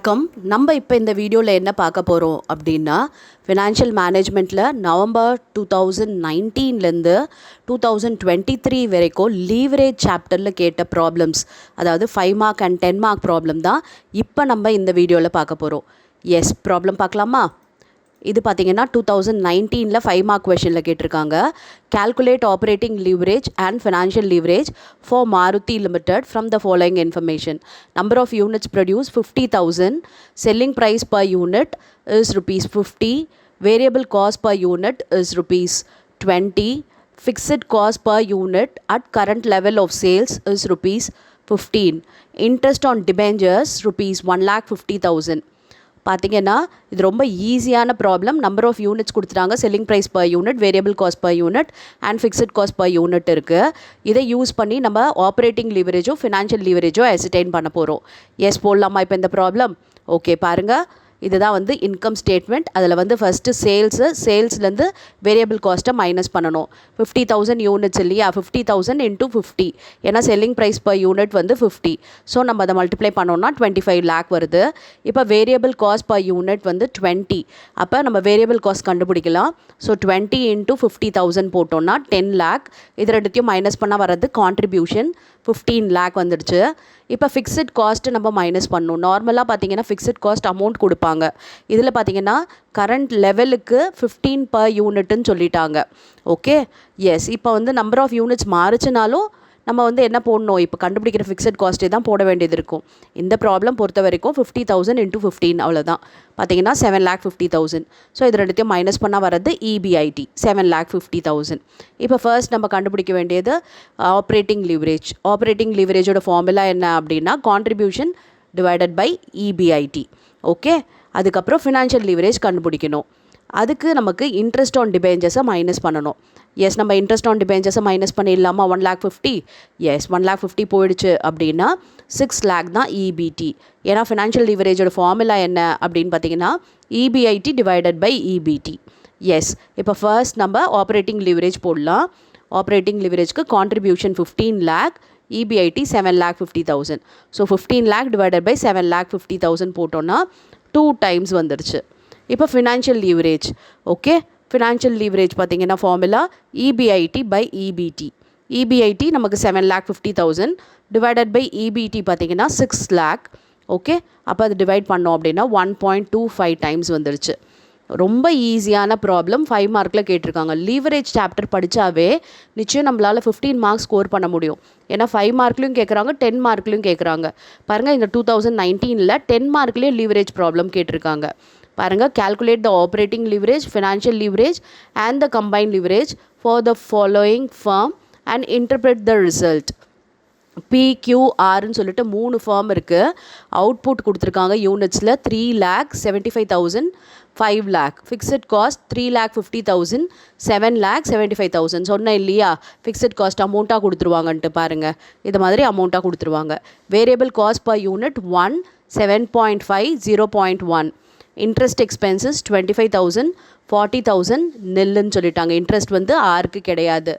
வணக்கம். நம்ம இப்போ இந்த வீடியோவில் என்ன பார்க்க போகிறோம் அப்படின்னா, ஃபினான்ஷியல் மேனேஜ்மெண்ட்டில் நவம்பர் 2019லேருந்து 2023 வரைக்கும் லீவரேஜ் சாப்டரில் கேட்ட ப்ராப்ளம்ஸ், அதாவது 5 மார்க் அண்ட் 10 மார்க் ப்ராப்ளம் தான் இப்போ நம்ம இந்த வீடியோவில் பார்க்க போகிறோம். எஸ், ப்ராப்ளம் பார்க்கலாமா? இது பார்த்தீங்கன்னா 2019ல் 5 மார்க் கொஷனில் கேட்டிருக்காங்க. Calculate operating leverage and financial leverage for Maruti limited from the following information. Number of units produce 50,000, selling price per unit is rupees 50, variable cost per unit is rupees 20, fixed cost per unit at current level of sales is rupees 15, interest on debentures rupees 1,50,000. பார்த்தீங்கன்னா இது ரொம்ப ஈஸியான problem. Number of units கொடுத்துட்டாங்க, selling price per unit, variable cost per unit and fixed cost per unit இருக்குது. இதை use பண்ணி நம்ம operating லீவரேஜோ ஃபினான்ஷியல் லீவரேஜோ அசிடைன் பண்ண போகிறோம். எஸ், போடலாமா இப்போ இந்த ப்ராப்ளம்? ஓகே, பாருங்கள். இதுதான் வந்து இன்கம் ஸ்டேட்மெண்ட். அதில் வந்து ஃபஸ்ட்டு சேல்ஸ்லேருந்து வேரியபிள் காஸ்ட்டை மைனஸ் பண்ணணும். 50,000 யூனிட்ஸ் இல்லையா, 50,000 இன்ட்டு 50, ஏன்னா செல்லிங் ப்ரைஸ் per யூனிட் வந்து 50. ஸோ நம்ம அதை மல்டிப்ளை பண்ணோம்னா 25 lakh வருது. இப்போ வேரியபிள் காஸ்ட் per யூனிட் வந்து 20. அப்போ நம்ம வேரியபிள் காஸ்ட் கண்டுபிடிக்கலாம். ஸோ 20 இன்ட்டு 50,000 போட்டோம்னா 10 lakh. இது ரெண்டுத்தையும் மைனஸ் பண்ணால் வர்றது கான்ட்ரிபியூஷன் 15 lakh வந்துடுச்சு. இப்போ ஃபிக்ஸட் காஸ்ட்டு நம்ம மைனஸ் பண்ணணும். நார்மலாக பார்த்தீங்கன்னா ஃபிக்ஸட் காஸ்ட் அமௌண்ட் கொடுப்பாங்க. இதில் பார்த்தீங்கன்னா கரண்ட் லெவலுக்கு 15 per யூனிட்னு சொல்லிட்டாங்க. Okay, yes. இப்போ வந்து நம்பர் ஆஃப் யூனிட்ஸ் மாறுச்சுனாலும் நம்ம வந்து என்ன போடணும், இப்போ கண்டுபிடிக்கிற ஃபிக்ஸட் காஸ்ட்டே தான் போட வேண்டியது இருக்கும். இந்த ப்ராப்ளம் பொறுத்த வரைக்கும் 50,000 இன்ட்டு 15 அவ்வளோதான். பார்த்தீங்கன்னா 7,50,000. ஸோ இது ரெண்டுத்தையும் மைனஸ் பண்ணால் வர்றது EBIT 7,50,000. இப்போ ஃபர்ஸ்ட் நம்ம கண்டுபிடிக்க வேண்டியது ஆப்ரேட்டிங் லீவரேஜ். ஆப்ரேட்டிங் லீவரேஜோட ஃபார்முலா என்ன அப்படின்னா contribution divided by EBIT. Okay, அதுக்கப்புறம் ஃபினான்ஷியல் லீவரேஜ் கண்டுபிடிக்கணும். அதுக்கு நமக்கு இன்ட்ரெஸ்ட் ஆன் டிபெஞ்சர்ஸை மைனஸ் பண்ணணும். எஸ், நம்ம இன்ட்ரெஸ்ட் ஆன் டிபெஞ்சர்ஸை மைனஸ் பண்ணிடலாமா? 1,50,000. எஸ், 1,50,000 போயிடுச்சு அப்படின்னா 6 lakh தான் EBT. ஏன்னா ஃபினான்ஷியல் லீவரேஜோட ஃபார்முலா என்ன அப்படின்னு பார்த்தீங்கன்னா EBIT divided by EBT. Yes, இப்போ ஃபர்ஸ்ட் நம்ம ஆப்ரேட்டிங் லீவரேஜ் போடலாம். ஆப்ரேட்டிங் லீவரேஜ்க்கு contribution 15 lakh, EBIT 7,50,000. So 15 lakh divided by 7,50,000 போட்டோன்னா 2 times வந்துடுச்சு. இப்போ financial leverage. Okay, financial leverage பார்த்தீங்கன்னா formula EBIT by EBT. EBIT நமக்கு 7,50,000 டிவைடட் பை EBT பார்த்தீங்கன்னா 6 lakh. ஓகே, அப்போ அது டிவைட் பண்ணோம் அப்படின்னா 1.25 times வந்துடுச்சு. ரொம்ப ஈஸியான ப்ராப்ளம், 5 மார்க்கில் கேட்டிருக்காங்க. லீவரேஜ் சாப்டர் படித்தாவே நிச்சயம் நம்மளால் 15 மார்க்ஸ் ஸ்கோர் பண்ண முடியும். ஏன்னா 5 மார்க்லையும் கேட்குறாங்க, 10 மார்க்லையும் கேட்குறாங்க. பாருங்கள், இந்த 2019ல் 10 மார்க்லேயே லீவரேஜ் ப்ராப்ளம் கேட்டிருக்காங்க. பாருங்கள், calculate the operating leverage, financial leverage and the combined leverage for the following firm and interpret the result. PQRன்னு சொல்லிட்டு 3 ஃபார்ம் இருக்குது. அவுட்புட் கொடுத்துருக்காங்க யூனிட்ஸில் 3,75,000, 5 lakh. Fixed cost 3,50,000, 7,75,000. சொன்னேன் இல்லையா, ஃபிக்ஸட் காஸ்ட் அமௌண்ட்டாக கொடுத்துருவாங்கன்ட்டு. பாருங்கள், இது மாதிரி அமௌண்ட்டாக கொடுத்துருவாங்க. Variable cost per unit 1, 7.5, 0.1. Interest expenses 25,000, 40,000 நில்லுன்னு சொல்லிட்டாங்க. இன்ட்ரெஸ்ட் வந்து ஆருக்கு கிடையாது.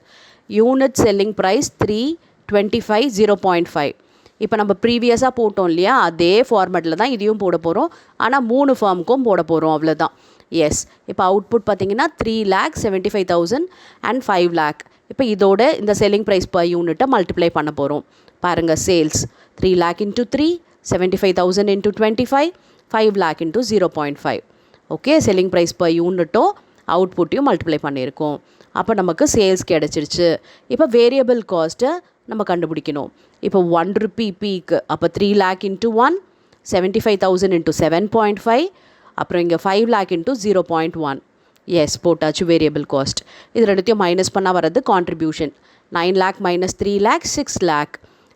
Unit selling price 3, 25, 0.5. இப்போ நம்ம ப்ரீவியஸாக போட்டோம் இல்லையா, அதே ஃபார்மேட்டில் தான் இதையும் போட போகிறோம். ஆனால் 3 ஃபார்முக்கும் போட போகிறோம், அவ்வளோதான். எஸ், இப்போ அவுட்புட் பார்த்தீங்கன்னா 3,75,000 அண்ட் 5 lakh. இப்போ இதோட இந்த செல்லிங் ப்ரைஸ் per யூனிட்டை மல்டிப்ளை பண்ண போகிறோம். பாருங்கள், sales 3 lakh into 3, 75,000 into 25, 5 lakh into 0.5. Okay, selling price per யூனிட்டோ அவுட்புட்டையும் மல்டிப்ளை பண்ணியிருக்கோம். அப்போ நமக்கு சேல்ஸ் கிடச்சிருச்சு. இப்போ வேரியபிள் காஸ்ட்டை நம்ம கண்டுபிடிக்கணும். இப்போ 1 rupee பீக்கு, அப்போ 3 lakh இன்ட்டு 1, 75,000 இன்ட்டு 7.5, அப்புறம் இங்கே 5 lakh இன்ட்டு 0.1. எஸ், போட்டாச்சு வேரியபிள் காஸ்ட். இது ரெண்டுத்தையும் மைனஸ் பண்ணால் வர்றது contribution. 9 lakh minus 3 lakh 6 lakh.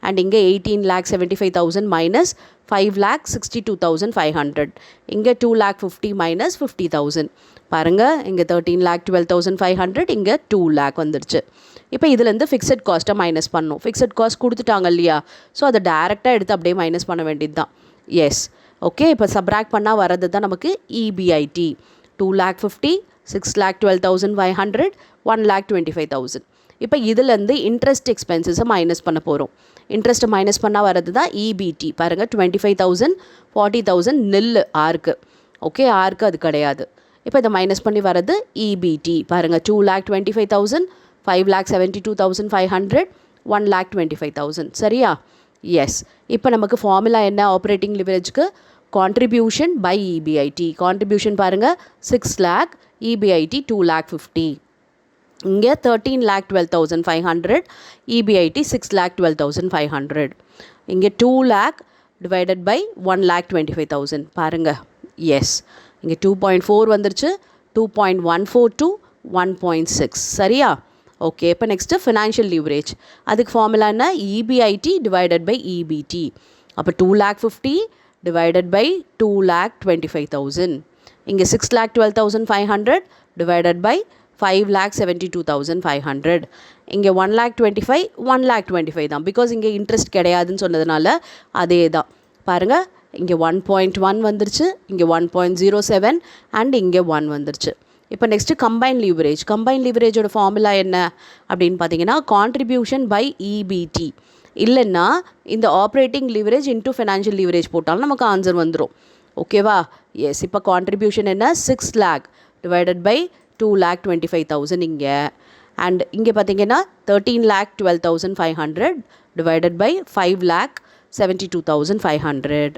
And இங்கே 18,75,000 மைனஸ் 5,62,500. இங்கே 2,50,000 மைனஸ் 50,000. பாருங்கள், இங்கே 13,12,500, இங்கே 2 lakh வந்துடுச்சு. இப்போ இதுலேருந்து ஃபிக்ஸட் காஸ்ட்டை மைனஸ் பண்ணணும். ஃபிக்ஸட் காஸ்ட் கொடுத்துட்டாங்க இல்லையா, ஸோ அதை டேரெக்டாக எடுத்து அப்படியே மைனஸ் பண்ண வேண்டியது தான். S, okay. இப்போ சப்ராக்ட் பண்ணால் வர்றது தான் நமக்கு EBIT 2,50,000, 6,12,500, 1,25,000. இப்போ இதுலேருந்து இன்ட்ரெஸ்ட் எக்ஸ்பென்சஸை மைனஸ் பண்ண போகிறோம். இன்ட்ரெஸ்ட்டை மைனஸ் பண்ணால் வரது தான் இபிடி. பாருங்கள் 25,000 40,000 நில்லு ஆருக்கு. ஓகே, ஆருக்கு அது கிடையாது. இப்போ இதை மைனஸ் பண்ணி வரது இபிடி. பாருங்கள் 2,25,000 5,72,500 1,25,000. சரியா? எஸ். இப்போ நமக்கு ஃபார்முலா என்ன ஆப்ரேட்டிங் லிவரேஜ்க்கு? Contribution by EBIT. கான்ட்ரிபியூஷன் பாருங்கள் 6 lakh, இபிஐடி 2,50,000. இங்கே 13,12,500, EBIT 6,12,500. இங்கே 2 lakh divided by 1,25,000. பாருங்க, எஸ். இங்கே 2.4 வந்துருச்சு, 2.142 1.6. சரியா? ஓகே. இப்போ நெக்ஸ்ட்டு ஃபினான்ஷியல் லிவரேஜ். அதுக்கு ஃபார்முலா என்ன? EBIT divided by EBT. அப்போ 2,50,000 divided by 2,25,000. இங்கே 6,12,500 divided by 5,72,500. இங்கே 1,25,000 1,25,000 தான். பிகாஸ் இங்கே இன்ட்ரெஸ்ட் கிடையாதுன்னு சொன்னதுனால அதே தான். பாருங்கள், இங்கே 1.1 வந்துருச்சு, இங்கே 1.07 அண்ட் இங்கே 1 வந்துருச்சு. இப்போ நெக்ஸ்ட்டு கம்பைன் லிவரேஜ். கம்பைன் லிவரேஜோட ஃபார்முலா என்ன அப்படின்னு பார்த்தீங்கன்னா கான்ட்ரிபியூஷன் பை இபிடி. இல்லைன்னா இந்த operating leverage into financial leverage போட்டாலும் நமக்கு ஆன்சர் வந்துடும். ஓகேவா? எஸ். இப்போ கான்ட்ரிபியூஷன் என்ன? 6 lakh டிவைடட் பை 2,25,000 இங்கே. அண்ட் இங்கே பார்த்தீங்கன்னா 13,12,500 டிவைடட் பை 5,72,500.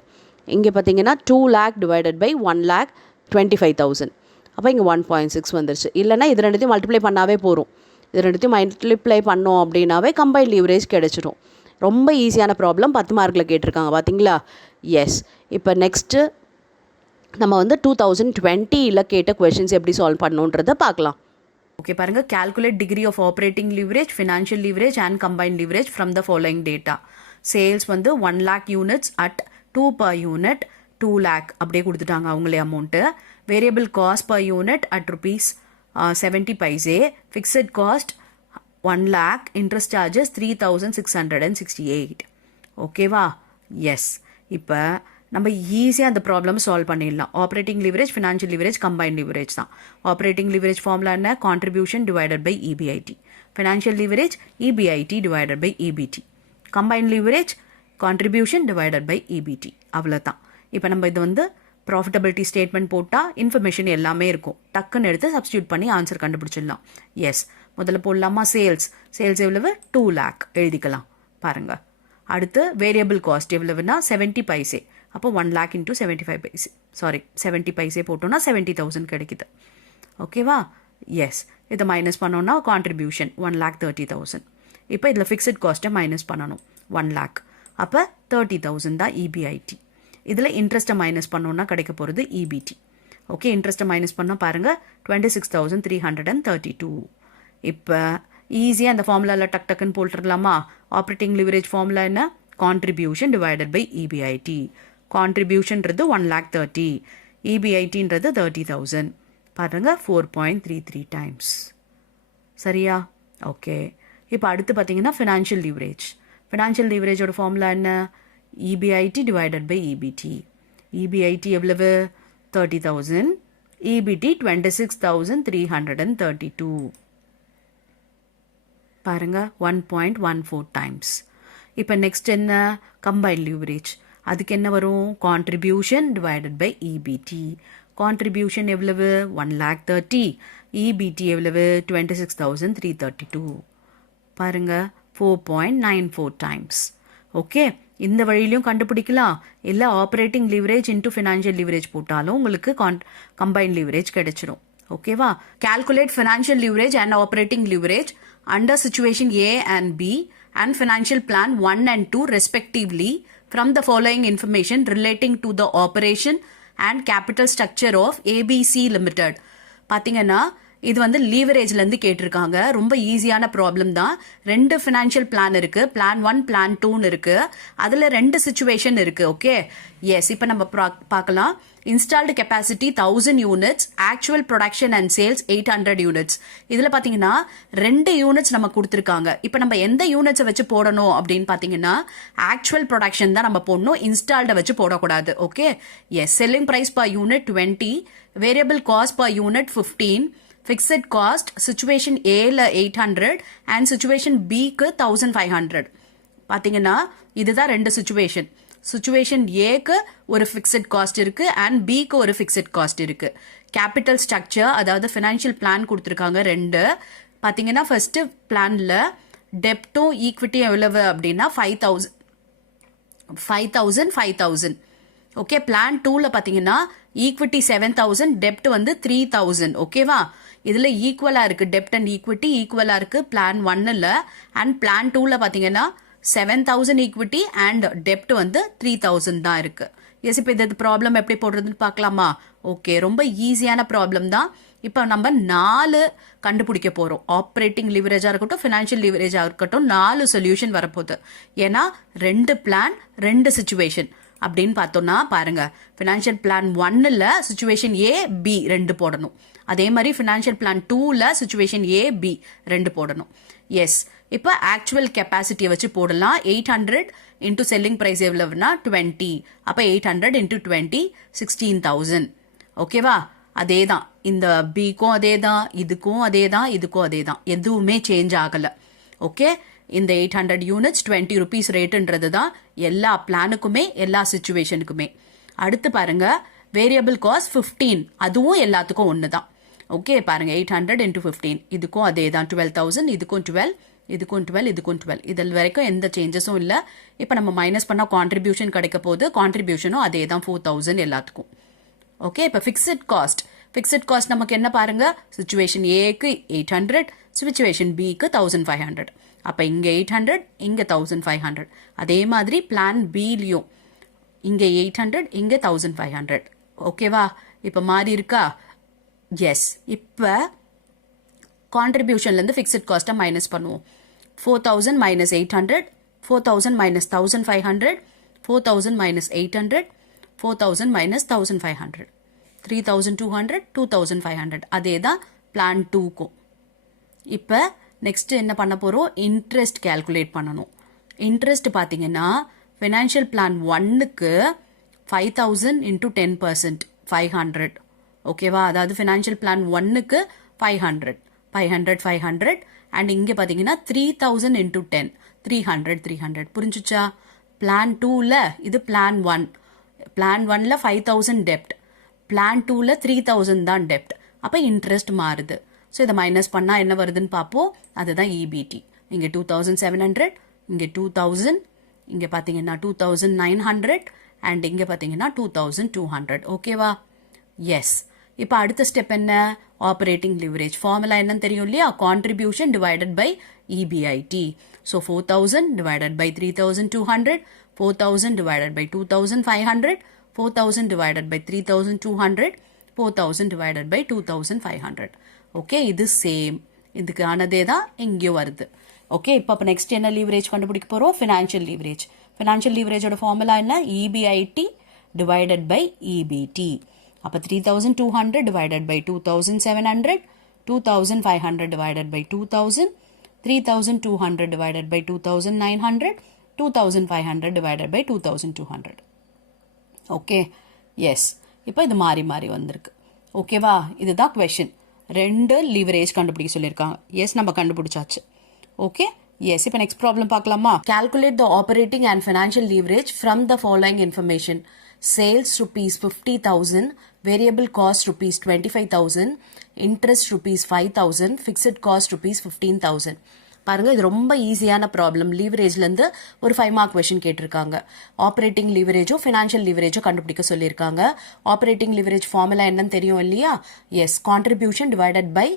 இங்கே பார்த்தீங்கன்னா 2 lakh டிவைடட் பை 1,25,000. அப்போ இங்கே 1.6 வந்துருச்சு. இல்லைனா இது ரெண்டுத்தையும் மல்டிப்ளை பண்ணாவே போகிறோம். இது ரெண்டுத்தையும் மல்டிப்ளை பண்ணோம் அப்படின்னாவே கம்பைன் லிவரேஜ் கிடச்சிடும். ரொம்ப ஈஸியான ப்ராப்ளம், 10 மார்க்கில் கேட்டிருக்காங்க பார்த்தீங்களா? எஸ். இப்போ நெக்ஸ்ட்டு நம்ம வந்து 2020 கேட்ட கொஷின்ஸ் எப்படி சால்வ் பண்ணணுன்றதை பார்க்கலாம். ஓகே, பாருங்கள். Calculate degree of operating leverage, financial leverage and combine leverage from the following data. Sales வந்து 1 lakh units at 2 per unit 2 lakh அப்படியே கொடுத்துட்டாங்க அவங்களே amount. Variable cost per unit at rupees 70 paise. Fixed cost 1 lakh. Interest charges 3,668. ஓகேவா? Yes. இப்போ நம்ம ஈஸியாக அந்த problem solve பண்ணிடலாம். Operating leverage, financial leverage, combine leverage தான். ஆப்ரேட்டிங் லிவரேஜ் ஃபார்முலா என்ன? Contribution divided by EBIT. Financial leverage EBIT divided by EBT. Combine leverage contribution divided by EBT. அவ்வளோதான். இப்போ நம்ம இது வந்து ப்ராஃபிட்டபிலிட்டி ஸ்டேட்மெண்ட் போட்டால் இன்ஃபர்மேஷன் எல்லாமே இருக்கும். டக்குன்னு எடுத்து சப்ஸ்டியூட் பண்ணி ஆன்சர் கண்டுபிடிச்சிடலாம். எஸ். முதல்ல போடலாமா? சேல்ஸ் எவ்வளவு? 2 lakh எழுதிக்கலாம். பாருங்கள். அடுத்து வேரியபிள் காஸ்ட் எவ்வளவுனா 70 paise. அப்போ 1 lakh இன்ட்டு 75 paise. 70 paise போட்டோன்னா 70,000 கிடைக்குது. ஓகேவா? எஸ். இதை மைனஸ் பண்ணோன்னா கான்ட்ரிபியூஷன் 1,30,000. இப்போ இதில் ஃபிக்ஸட் காஸ்ட்டை மைனஸ் பண்ணணும் 1 lakh. அப்போ 30,000 தான் இபிஐடி. இதில் இன்ட்ரெஸ்ட்டை மைனஸ் பண்ணோன்னா கிடைக்க போகிறது இபிடி. ஓகே, இன்ட்ரெஸ்ட்டை மைனஸ் பண்ணால் பாருங்கள் 26,332. இப்போ ஈஸியாக அந்த ஃபார்முலாவில் டக்குன்னு போட்டுடலாமா? ஆப்ரேட்டிங் லிவரேஜ் ஃபார்முலா என்ன? Contribution divided by EBIT. கான்ட்ரிபியூஷன்றது 1,30,000, இபிஐடின்றது 30,000. பாருங்கள் 4.33 times. சரியா? ஓகே. இப்போ அடுத்து பார்த்தீங்கன்னா ஃபினான்ஷியல் லிவரேஜ். ஃபினான்ஷியல் லிவரேஜோட ஃபார்முலா என்ன? EBIT divided by EBT. EBIT எவ்வளவு? 30,000. இபிடி 26,332. பாருங்க 1.14 times. இப்போ நெக்ஸ்ட் என்ன? Combine leverage. அதுக்கு என்ன வரும்? Contribution divided by EBT. Contribution எவ்வளவு? 1,30,000. இபிடி எவ்வளவு? 26,332. பாருங்க 4.94 times. ஓகே, இந்த வழியிலையும் கண்டுபிடிக்கலாம். இல்லை operating leverage into financial leverage போட்டாலும் உங்களுக்கு கம்பைன் லிவரேஜ் கிடைச்சிரும். ஓகேவா? Calculate financial leverage and operating leverage under situation A and B and financial plan 1 and 2 respectively from the following information relating to the operation and capital structure of ABC Limited. பார்த்தீங்கன்னா இது வந்து லீவரேஜ்லேருந்து கேட்டிருக்காங்க. ரொம்ப ஈஸியான problem தான். 2 financial plan இருக்குது. Plan 1 plan 2ன்னு இருக்குது. அதில் 2 சுச்சுவேஷன் இருக்குது. Okay, yes. இப்போ நம்ம பார்க்கலாம். Installed capacity 1000 units, actual production and sales 800 units. இதில் பார்த்தீங்கன்னா 2 யூனிட்ஸ் நம்ம கொடுத்துருக்காங்க. இப்போ நம்ம எந்த யூனிட்ஸை வச்சு போடணும் அப்படின்னு பார்த்தீங்கன்னா ஆக்சுவல் ப்ரொடக்ஷன் தான் நம்ம போடணும், இன்ஸ்டால்டை வச்சு போடக்கூடாது. Okay, yes. Selling price per unit 20, variable cost per unit 15, fixed cost situation ஏல 800 அண்ட் சுச்சுவேஷன் பிக்கு 1500. பார்த்தீங்கன்னா இதுதான் ரெண்டு சுச்சுவேஷன். சுச்சுவேஷன் ஏக்கு ஒரு ஃபிக்ஸட் காஸ்ட் இருக்கு அண்ட் பிக்கு ஒரு ஃபிக்ஸட் காஸ்ட் இருக்கு. கேபிட்டல் ஸ்ட்ரக்சர் அதாவது ஃபினான்ஷியல் பிளான் கொடுத்துருக்காங்க ரெண்டு. பார்த்தீங்கன்னா ஃபர்ஸ்ட் பிளான்ல டெப்டும் ஈக்விட்டி எவ்வளவு அப்படின்னா 5000. ஓகே, பிளான் 2ல பார்த்தீங்கன்னா ஈக்விட்டி 7000, டெப்ட் வந்து 3000. ஓகேவா, இதுல ஈக்குவலா இருக்கு, டெப்ட் அண்ட் ஈக்விட்டி ஈக்குவலா இருக்கு பிளான் 1ல. அண்ட் பிளான் 2ல பார்த்தீங்கன்னா 7000 ஈக்விட்டி அண்ட் டெப்ட் வந்து 3000 தான் இருக்கு. எஸ், இப்போ இது ப்ராப்ளம் எப்படி போடுறதுன்னு பார்க்கலாமா? ஓகே, ரொம்ப ஈஸியான ப்ராப்ளம் தான். இப்போ நம்ம 4 கண்டுபிடிக்க போறோம். ஆப்ரேட்டிங் லிவரேஜா இருக்கட்டும், ஃபினான்ஷியல் லிவரேஜா இருக்கட்டும், 4 சொல்யூஷன் வரப்போகுது. ஏன்னா 2 பிளான் 2 சுச்சுவேஷன் அப்படின்னு பார்த்தோம்னா பாருங்க, ஃபினான்ஷியல் பிளான் 1ல சுச்சுவேஷன் ஏ பி 2 போடணும். அதே மாதிரி ஃபினான்ஷியல் பிளான் 2ல சுச்சுவேஷன் ஏ பி 2 போடணும். எஸ், இப்போ ஆக்சுவல் கெப்பாசிட்டியை வச்சு போடலாம். 800 இன்டூ செல்லிங் பிரைஸ் எவ்வளவுனா 20. அப்போ 800 இன்டூ 20 16,000. ஓகேவா, அதே தான் இந்த பிக்கும் அதே தான், இதுக்கும் அதே தான், இதுக்கும் அதே தான், எதுவுமே சேஞ்ச் ஆகல. ஓகே, இந்த 800 யூனிட்ஸ் 20 rupees ரேட்டுன்றது தான் எல்லா பிளானுக்குமே எல்லா சுச்சுவேஷனுக்குமே. அடுத்து பாருங்க, வேரியபிள் காஸ்ட் 15, அதுவும் எல்லாத்துக்கும் ஒன்று தான். ஓகே, பாருங்க 800 இன்டூ 15, இதுக்கும் அதே தான் 12,000, இதுக்கும் 12, இதுக்கும் 12, இதுக்கும் 12. இதில் வரைக்கும் எந்த சேஞ்சஸும் இல்லை. இப்போ நம்ம மைனஸ் பண்ணால் கான்ட்ரிபியூஷன் கிடைக்க போகுது. கான்ட்ரிபியூஷனும் அதே தான் 4000 எல்லாத்துக்கும். ஓகே, இப்போ ஃபிக்ஸட் காஸ்ட் நமக்கு என்ன பாருங்க, சுச்சுவேஷன் ஏக்கு 800, சுச்சுவேஷன் பிக்கு 1500. அப்போ இங்கே 800, இங்கே 1500. அதே மாதிரி பிளான் பிலையும் இங்கே 800, இங்கே 1500. ஓகேவா, இப்போ மாறி இருக்கா? எஸ், இப்போ கான்ட்ரிபியூஷன்லேருந்து ஃபிக்ஸட் காஸ்ட்டை மைனஸ் பண்ணுவோம். 4000 மைனஸ் 800, 4000 மைனஸ் 1500, 4000 மைனஸ் 800, 4000 மைனஸ் 1500, 3200, 2500. அதே தான் பிளான் 2க்கும். இப்போ நெக்ஸ்ட் என்ன பண்ண போகிறோம், இன்ட்ரெஸ்ட் கேல்குலேட் பண்ணணும். இன்ட்ரெஸ்ட் பார்த்தீங்கன்னா ஃபினான்ஷியல் பிளான் 1க்கு 5000 இன்டூ 10% 500. ஓகேவா, அதாவது ஃபினான்ஷியல் பிளான் 1க்கு 500 அண்ட் இங்கே பார்த்தீங்கன்னா 3000 இன்டூ 10 300. புரிஞ்சுச்சா? பிளான் 2ல இது பிளான் 1. பிளான் 1ல 5000 டெப்ட், பிளான் 2ல 3000 தான் டெப்ட். அப்போ இன்ட்ரெஸ்ட் மாறுது. ஸோ இதை மைனஸ் பண்ணால் என்ன வருதுன்னு பார்ப்போம். அதுதான் இபிடி. இங்கே 2700, இங்கே 2000, இங்கே பார்த்தீங்கன்னா 2900 அண்ட் இங்கே பார்த்தீங்கன்னா 2200. ஓகேவா? எஸ். இப்போ அடுத்த ஸ்டெப் என்ன, ஆப்ரேட்டிங் லிவரேஜ். ஃபார்முலா என்னன்னு தெரியும் இல்லையா, contribution divided by EBIT. So 4000 divided by 3200, 4000 divided by 2500, 4000 divided by 3200, 4000 divided by 2500. Okay, இது சேம், இதுக்கு ஆனதே தான் இங்கேயும் வருது. ஓகே, இப்போ நெக்ஸ்ட் என்ன லீவரேஜ் கண்டுபிடிக்க போகிறோம், ஃபினான்ஷியல் லீவரேஜ். ஃபினான்ஷியல் லீவரேஜோட ஃபார்முலா என்ன, இபிஐடி டிவைடட் பை இபிடி. அப்போ 3200 divided by 2700, 2500 divided by 2000, 3200 divided by 2900, 2500 divided by 2200. Okay, yes. இப்போ இது மாறி மாறி வந்திருக்கு. ஓகேவா, இதுதான் கொஸ்டின். 2 லீவரேஜ் கண்டுபிடிக்க சொல்லியிருக்காங்க. எஸ், நம்ம கண்டுபிடிச்சாச்சு. Okay, yes. இப்போ நெக்ஸ்ட் ப்ராப்ளம் பார்க்கலாமா. Calculate the operating and financial leverage from the following information. Sales ₹50,000, variable cost ₹25,000, interest ₹5,000, fixed cost ₹15,000. பாருங்க, இது ரொம்ப ஈஸியான ப்ராப்ளம். லீவரேஜ்லேருந்து ஒரு 5 மார்க் கொஸ்டின் கேட்டிருக்காங்க. ஆப்ரேட்டிங் லீவரேஜோ ஃபினான்ஷியல் லீவரேஜோ கண்டுபிடிக்க சொல்லியிருக்காங்க. ஆப்ரேட்டிங் லீவரேஜ் ஃபார்முலா என்னன்னு தெரியும் இல்லையா? Yes, contribution divided by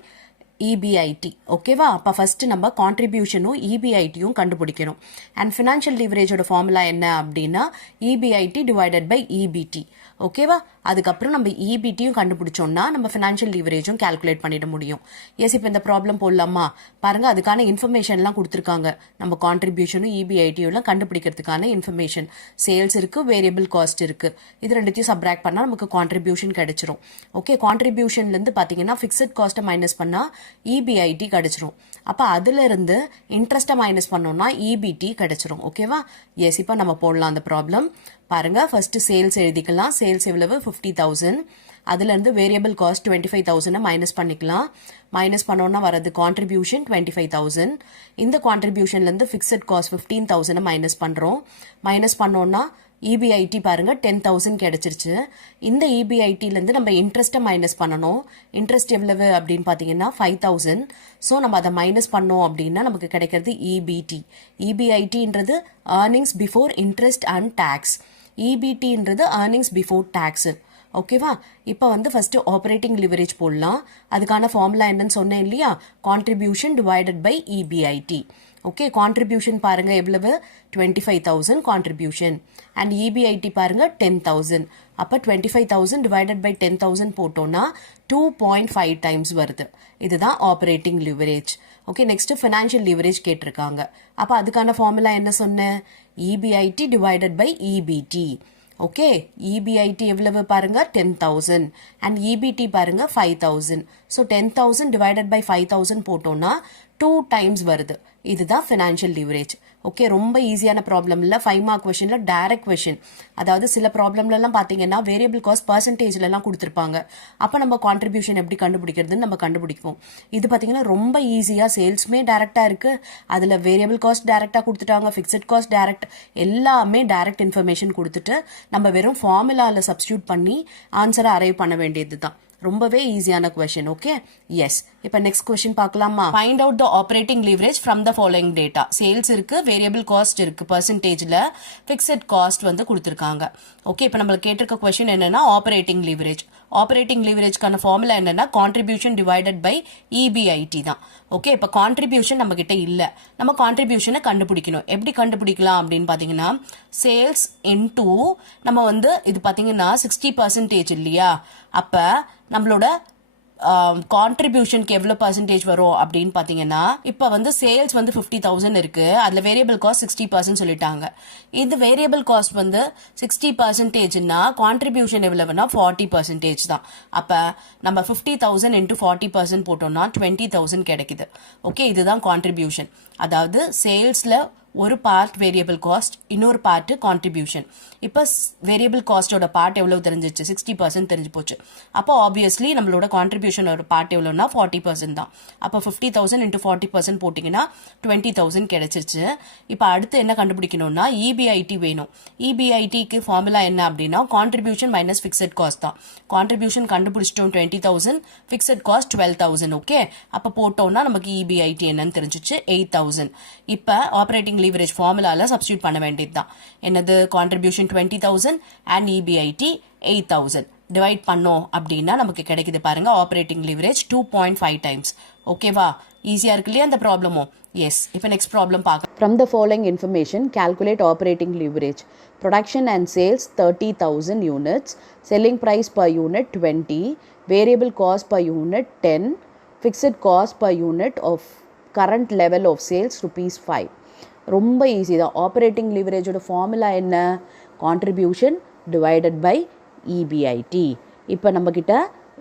EBIT. ஓகேவா, அப்போ ஃபர்ஸ்ட் நம்ம கான்ட்ரிபியூஷனும் இபிஐடியும் கண்டுபிடிக்கணும். அண்ட் ஃபினான்ஷியல் லீவரேஜோட ஃபார்முலா என்ன அப்படின்னா இபிஐடி டிவைடட் பை இபிடி. ஓகேவா, அதுக்கப்புறம் நம்ம இபிடியும் கண்டுபிடிச்சோம்னா நம்ம ஃபினான்ஷியல் லீவரேஜும் கால்குலேட் பண்ணிட முடியும். எஸ், இப்போ இந்த ப்ராப்ளம் போடலாமா? பாருங்க, அதுக்கான இன்ஃபர்மேஷன்லாம் கொடுத்துருக்காங்க. நம்ம கான்ட்ரிபியூஷனும் இபிஐடியும் கண்டுபிடிக்கிறதுக்கான இன்ஃபர்மேஷன். சேல்ஸ் இருக்கு, வேரியபிள் காஸ்ட் இருக்கு. இது ரெண்டுத்தையும் சப்ராக்ட் பண்ணால் நமக்கு கான்ட்ரிபியூஷன் கிடைச்சிரும். ஓகே, கான்ட்ரிபியூஷன்லேருந்து பார்த்தீங்கன்னா ஃபிக்ஸட் காஸ்ட்டை மைனஸ் பண்ணால் இபிஐடி கிடைச்சிரும். அப்போ அதுல இருந்து இன்ட்ரெஸ்ட்டை மைனஸ் பண்ணோம்னா இபிடி கிடைச்சிரும். ஓகேவா, எஸ். இப்போ நம்ம போடலாம் அந்த ப்ராப்ளம். பாருங்க, ஃபர்ஸ்ட் சேல்ஸ் எழுதிக்கலாம். சேல்ஸ் எவ்வளவு 50,000. அதுலேருந்து வேரியபிள் காஸ்ட் 25,000 மைனஸ் பண்ணிக்கலாம். மைனஸ் பண்ணோன்னா வரது கான்ட்ரிபியூஷன் 25,000. இந்த கான்ட்ரிபியூஷன்லேருந்து ஃபிக்ஸட் காஸ்ட் 15,000 மைனஸ் பண்ணுறோம். மைனஸ் பண்ணோன்னா EBIT பாருங்க 10,000 கிடைச்சிருச்சு. இந்த EBITலேருந்து நம்ம இன்ட்ரெஸ்ட்டை மைனஸ் பண்ணணும். இன்ட்ரெஸ்ட் எவ்வளவு அப்படின்னு பார்த்தீங்கன்னா 5,000. ஸோ நம்ம அதை மைனஸ் பண்ணோம் அப்படின்னா நமக்கு கிடைக்கிறது EBT. EBITன்றது earnings before interest and taxes. EBTன்றது ஏர்னிங்ஸ் பிஃபோர் டேக்ஸ். ஓகேவா? இப்போ வந்து ஃபர்ஸ்ட் ஆப்ரேட்டிங் லிவரேஜ் போடலாம். அதுக்கான ஃபார்முலா என்னன்னு சொன்னேன் இல்லையா? Contribution divided by EBIT. Okay, contribution பாருங்க எவ்வளவு? 25,000 கான்ட்ரிபியூஷன். அண்ட் EBIT பாருங்க 10,000. அப்போ 25,000 டிவைடட் பை 10,000 போட்டோம்னா 2.5 டைம்ஸ் வருது. இதுதான் operating leverage. Okay, next financial leverage கேட்டிருக்காங்க. அப்போ அதுக்கான ஃபார்முலா என்ன சொன்னேன்? EBIT divided by EBT. Okay, EBIT எவ்வளவு பாருங்க? 10,000. அண்ட் EBT பாருங்க 5,000. ஸோ 10,000 டிவைடட் பை 5,000 போட்டோம்னா 2 டைம்ஸ் வருது. இதுதான் ஃபினான்ஷியல் லிவரேஜ். ஓகே, ரொம்ப ஈஸியான ப்ராப்ளம் இல்லை. 5 மார்க் கொஸ்டின்ல டைரக்ட் கொஸ்டின். அதாவது சில ப்ராப்ளம்லாம் பார்த்தீங்கன்னா வேரியபிள் காஸ்ட் பர்சன்டேஜ்லாம் கொடுத்துருப்பாங்க. அப்போ நம்ம கான்ட்ரிபியூஷன் எப்படி கண்டுபிடிக்கிறதுன்னு நம்ம கண்டுபிடிப்போம். இது பார்த்தீங்கன்னா ரொம்ப ஈஸியாக சேல்ஸுமே டைரக்டாக இருக்கு. அதில் வேரியபிள் காஸ்ட் டைரக்டாக கொடுத்துட்டாங்க, ஃபிக்ஸட் காஸ்ட் டைரக்ட், எல்லாமே டைரக்ட் இன்ஃபர்மேஷன் கொடுத்துட்டு நம்ம வெறும் ஃபார்முலாவில் சப்ஸ்டியூட் பண்ணி ஆன்சரை அரைவ் பண்ண வேண்டியது தான். ரொம்பவே ஈஸியான கொஸ்டின். Okay, yes. இப்போ நெக்ஸ்ட் கொஸ்டின் பார்க்கலாமா? Find out the operating leverage from the following data. Sales இருக்கு, வேரியபிள் காஸ்ட் இருக்கு, பெர்சன்டேஜ்ல ஃபிக்ஸட் காஸ்ட் வந்து கொடுத்துருக்காங்க. ஓகே, இப்போ நம்மளுக்கு கேட்டிருக்க கொஸ்டின் என்னன்னா ஆப்ரேட்டிங் லிவரேஜ். ஆப்ரேட்டிங் லிவரேஜ்க்கான ஃபார்முலா என்னன்னா கான்ட்ரிபியூஷன் டிவைடட் பை EBIT தான். ஓகே, இப்போ கான்ட்ரிபியூஷன் நம்ம கிட்ட இல்ல. நம்ம கான்ட்ரிபியூஷனை கண்டுபிடிக்கணும். எப்படி கண்டுபிடிக்கலாம் அப்படின்னு பாத்தீங்கன்னா சேல்ஸ் இன்டூ நம்ம வந்து இது பாத்தீங்கன்னா 60% இல்லையா? அப்ப நம்மளோட கான்ட்ரிபியூஷனுக்கு எவ்வளவு பர்சன்டேஜ் வரும் அப்படின்னு பாத்தீங்கன்னா இப்ப வந்து சேல்ஸ் வந்து 50,000 இருக்கு. அதுல வேரியபிள் காஸ்ட் 60% சொல்லிட்டாங்க. இந்த வேரியபிள் காஸ்ட் வந்து 60%னா கான்ட்ரிபியூஷன் எவ்வளவுனா 40% தான். அப்ப நம்ம 50,000 இன்டூ 40% போட்டோம்னா 20,000 கிடைக்குது. ஓகே, இதுதான் கான்ட்ரிபியூஷன். அதாவது சேல்ஸ்ல ஒரு பார்ட் வேரியபிள் காஸ்ட், இன்னொரு பார்ட் கான்ட்ரிபியூஷன். இப்போ வேரியபிள் காஸ்டோட பார்ட் எவ்வளவு தெரிஞ்சிச்சு? 60% தெரிஞ்சு போச்சு. அப்போ ஆப்வியஸ்லி நம்மளோட கான்ட்ரிபியூஷனோட பார்ட் எவ்வளோனா 40% தான். அப்போ 50,000 இன்டூ 40% போட்டிங்கன்னா 20,000 கிடைச்சிருச்சு. இப்போ அடுத்து என்ன கண்டுபிடிக்கணும்னா EBIT வேணும். EBITக்கு ஃபார்முலா என்ன அப்படின்னா கான்ட்ரிபியூஷன் மைனஸ் ஃபிக்ஸட் காஸ்ட் தான். கான்ட்ரிபியூஷன் கண்டுபிடிச்சிட்டோம் 20,000, ஃபிக்ஸட் காஸ்ட் 12,000. ஓகே, அப்போ போட்டோம்னா நமக்கு EBIT என்னன்னு தெரிஞ்சிச்சு 8,000. இப்போ ஆப்ரேட்டிங் லீவரேஜ் ஃபார்முலால சப்ஸ்டியூட் பண்ண வேண்டியது தான். என்னது? கான்ட்ரிபியூஷன் 20,000 அண்ட் EBIT 8,000 டிவைட் பண்ணோம் அப்படின்னா நமக்கு கிடைக்குது பாருங்க ஆப்ரேட்டிங் லீவரேஜ் 2.5 டைம்ஸ். ஓகேவா? ஈஸியா இருக்கு இல்லையா அந்த ப்ராப்ளமும்? எஸ். இப்போ நெக்ஸ்ட் ப்ராப்ளம் பார்க்க. From the following information, calculate operating leverage. Production and sales 30,000 units, selling price per unit 20, variable cost per unit 10, fixed cost per unit of current level of sales ₹5. ரொம்ப easy தான். Operating லிவரேஜோட formula என்ன? Contribution divided by EBIT. இப்போ நம்மக்கிட்ட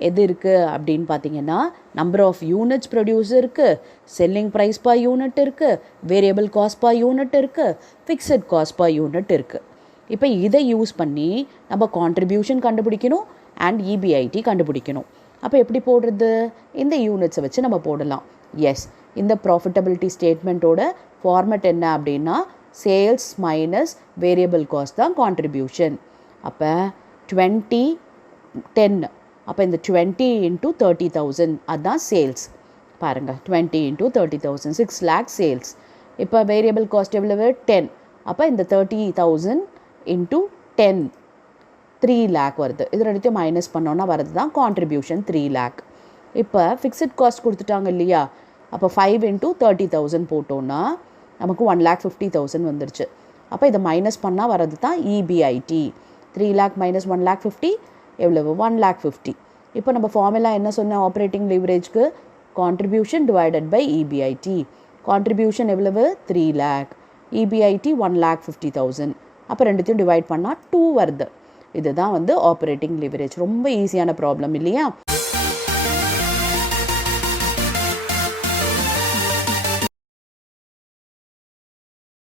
எது இருக்குது அப்படின்னு பார்த்தீங்கன்னா நம்பர் ஆஃப் யூனிட்ஸ் ப்ரொடியூஸ் இருக்குது, செல்லிங் ப்ரைஸ் பர் யூனிட் இருக்குது, வேரியபிள் காஸ்ட் பர் யூனிட் இருக்குது, ஃபிக்ஸட் காஸ்ட் பர் யூனிட் இருக்குது. இப்போ இதை யூஸ் பண்ணி நம்ம கான்ட்ரிபியூஷன் கண்டுபிடிக்கணும் அண்ட் EBIT கண்டுபிடிக்கணும். அப்போ எப்படி போடுறது? இந்த யூனிட்ஸை வச்சு நம்ம போடலாம். எஸ், இந்த ப்ராஃபிட்டபிலிட்டி ஸ்டேட்மெண்ட்டோட ஃபார்மேட் என்ன அப்படின்னா சேல்ஸ் மைனஸ் வேரியபிள் காஸ்ட் தான் கான்ட்ரிபியூஷன். அப்போ 20 10. அப்போ இந்த 20 இன்டூ 30,000 அதுதான் சேல்ஸ். பாருங்கள், 20 இன்டூ 30,000 6 lakh சேல்ஸ். இப்போ வேரியபிள் காஸ்ட் எவ்வளவு? 10. அப்போ இந்த 30,000 இன்டூ 10 3 lakh வருது. இது ரெண்டுத்தையும் மைனஸ் பண்ணோன்னா வரது தான் கான்ட்ரிபியூஷன் 3 lakh. இப்போ ஃபிக்ஸட் காஸ்ட் கொடுத்துட்டாங்க இல்லையா? அப்போ 5 இன்டூ 30,000 போட்டோன்னா நமக்கு 1,50,000 வந்துருச்சு. அப்போ இதை மைனஸ் பண்ணால் வரது தான் EBIT. 3 lakh மைனஸ் 1,50,000 எவ்வளவு? 1,50,000. இப்போ நம்ம ஃபார்முலா என்ன சொன்ன ஆப்ரேட்டிங் லிவரேஜ்க்கு? Contribution divided by EBIT. Contribution எவ்வளவு? 3 lakh, EBIT 1,50,000. அப்போ ரெண்டுத்தையும் டிவைட் பண்ணால் 2 வருது. இதுதான் வந்து ஆப்ரேட்டிங் லிவரேஜ். ரொம்ப ஈஸியான ப்ராப்ளம் இல்லையா?